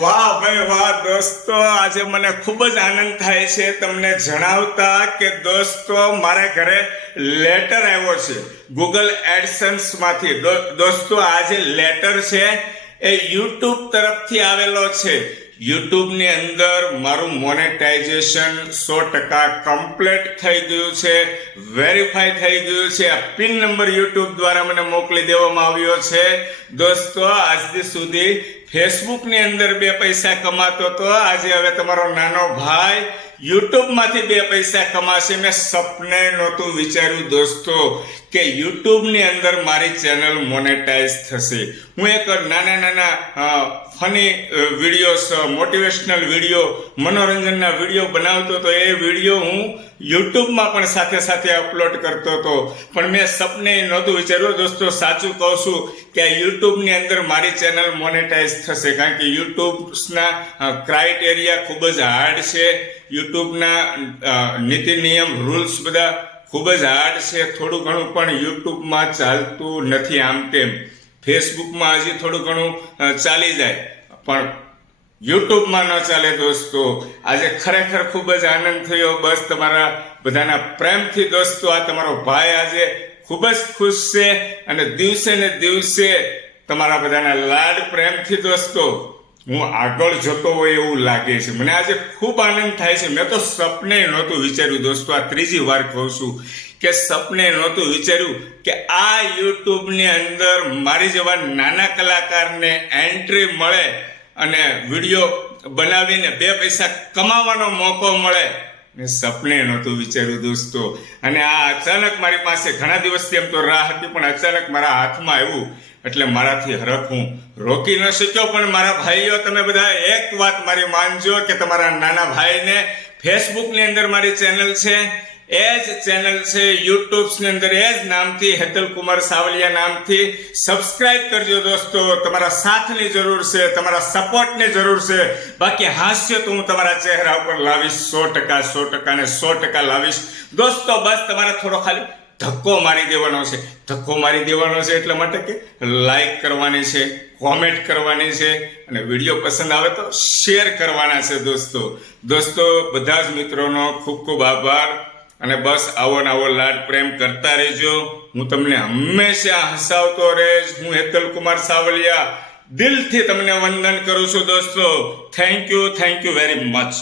વાહ ભાઈ વાહ, દોસ્તો, આજે મને ખૂબ જ આનંદ થાય છે તમને જણાવતા કે દોસ્તો, મારા ઘરે લેટર આવ્યો છે ગૂગલ એડસન્સમાંથી. દોસ્તો, આ જે લેટર છે એ યુટ્યુબ તરફથી આવેલો છે. યુટ્યુબની અંદર મારું મોનેટાઇઝેશન સો ટકા કમ્પ્લીટ થઈ ગયું છે, વેરીફાઈ થઈ ગયું છે. આ પિન નંબર યુટ્યુબ દ્વારા મને મોકલી દેવામાં આવ્યો છે. દોસ્તો, આજથી સુધી ફેસબુકની અંદર બે પૈસા કમાતો તો આજે હવે તમારો નાનો ભાઈ યુટ્યુબમાંથી બે પૈસા કમાશે. મેં સપને નહોતું વિચાર્યું દોસ્તો કે યુટ્યુબની અંદર મારી ચેનલ મોનેટાઇઝ થશે. હું એક નાના નાના ફની વિડીયોસ મોટિવેશનલ વીડિયો મનોરંજનના વીડિયો બનાવતો તો એ વીડિયો હું યુટ્યુબમાં પણ સાથે સાથે અપલોડ કરતો હતો. પણ મેં સપને નહોતું વિચાર્યું. દોસ્તો, સાચું કહું છું કે આ યુટ્યુબની અંદર મારી ચેનલ મોનેટાઇઝ થશે. કારણ કે યુટ્યુબ્સના ક્રાઇટેરિયા ખૂબ જ હાર્ડ છે. યુટ્યુબના નીતિ નિયમ રૂલ્સ બધા ખૂબ જ હાર્ડ છે. થોડું ઘણું પણ યુટ્યુબમાં ચાલતું નથી આમ તેમ. ફેસબુકમાં હજી થોડું ઘણું ચાલી જાય. પણ યુટ્યુબમાં ન ચાલે દોસ્તો. આજે ખરેખર ખૂબ જ આનંદ થયો. બસ તમારા બધાના પ્રેમથી દોસ્તો, આ તમારો ભાઈ આજે ખૂબ જ ખુશ છે અને દિવસે ને દિવસે તમારા બધાના લાડ પ્રેમથી દોસ્તો, હું આગળ જતો હોય એવું લાગે છે. મને આજે ખૂબ આનંદ થાય છે. મેં તો સપને નહોતું વિચાર્યું દોસ્તો, આ ત્રીજી વાર કહું છું કે સપને નહોતું વિચાર્યું કે આ યુટ્યુબની અંદર મારી જેવા નાના કલાકારને એન્ટ્રી મળે અને વીડિયો બનાવીને બે પૈસા કમાવાનો મોકો મળે મેં સપને નહોતું વિચાર્યું દોસ્તો. અને આ અચાનક મારી પાસે ઘણા દિવસથી એમ તો રાહ હતી, પણ અચાનક મારા હાથમાં આવ્યું. એટલે મારાથી હરખ હું રોકી ન શક્યો, પણ મારા ભાઈઓ, તમે બધા એક વાત મારી માનજો કે તમારા નાના ભાઈને ફેસબુકની અંદર મારી ચેનલ છે. એ જ ચેનલ છે યુટ્યુબ્સની અંદર, એ જ નામથી હેતલ કુમાર સાવલિયા નામથી. સબસ્ક્રાઇબ કરજો દોસ્તો, તમારા સાથની જરૂર છે, તમારા સપોર્ટની જરૂર છે. બાકી હાસ્ય તો હું તમારા ચહેરા ઉપર લાવીશ, સો ટકા સો ટકા ને સો ટકા લાવીશ. દોસ્તો, બસ તમારે થોડો ખાલી ધક્કો મારી દેવાનો છે. ધક્કો મારી દેવાનો છે એટલા માટે કે લાઈક કરવાની છે કોમેન્ટ કરવાની છે અને વીડિયો પસંદ આવે તો શેર કરવાના છે દોસ્તો. દોસ્તો, બધા જ મિત્રોનો ખૂબ ખૂબ આભાર. અને બસ આવો ને આવો લાડ પ્રેમ કરતા રહેજો. હું તમને હંમેશા હસાવતો રહીશ. હું હેતલ કુમાર સાવલિયા. દિલથી તમને વંદન કરું છું દોસ્તો. Thank you thank you very much